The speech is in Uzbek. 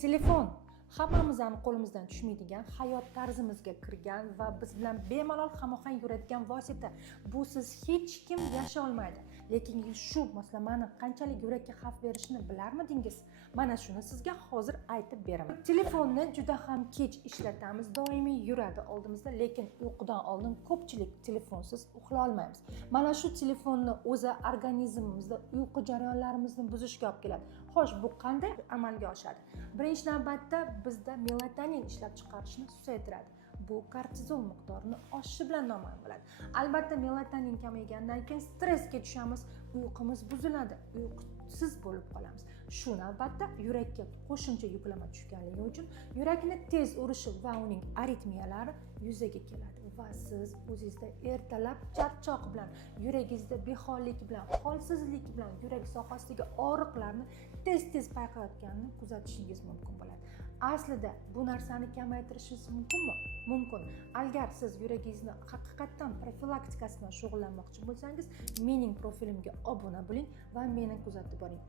Telefon hammamizning qo'limizdan tushmaydigan, hayot tarzimizga kirgan va biz bilan bemalol hamohang yuradigan vosita. Busiz hech kim yashay olmaydi. Lekin shu moslamani qanchalik yurakka xavf berishini bilarmidingiz? Mana shuni sizga hozir aytib beraman. Telefonni juda ham kech ishlatamiz, doimiy yuradi oldimizda, lekin uyqudan oldin ko'pchilik telefonsiz uxlay olmaymiz. Mana shu telefonni o'zi organizmimizda uyqu jarayonlarimizni buzishga olib keladi. Xo'sh, bu qanday amalga oshadi? Birinchi navbatda bizda melatonin ishlab chiqarishni susaytiradi. Bu kortizol miqdorini oshishi bilan namoyon bo'ladi. Albatta, melatonin kamaygandan keyin stressga tushamiz, uyqumiz buziladi, uyqusiz bo'lib qolamiz. Shu navbatda yurakka qo'shimcha yuklama tushganligi uchun yurakni tez urishi va uning aritmiyalari yuzaga keladi va siz o'zingizda ertalab charchoq bilan, yuragingizda behollik bilan, holsizlik bilan yurak sohasidagi og'riqlarni tez payqayotganini kuzatishingiz mumkin bo'ladi. Aslida bu narsani kamaytirishingiz mumkinmi? Mumkin. Agar siz yuragingizni haqiqatdan profilaktikasi bilan shug'ullanmoqchi bo'lsangiz, mening profilimga obuna bo'ling va meni kuzatib boring.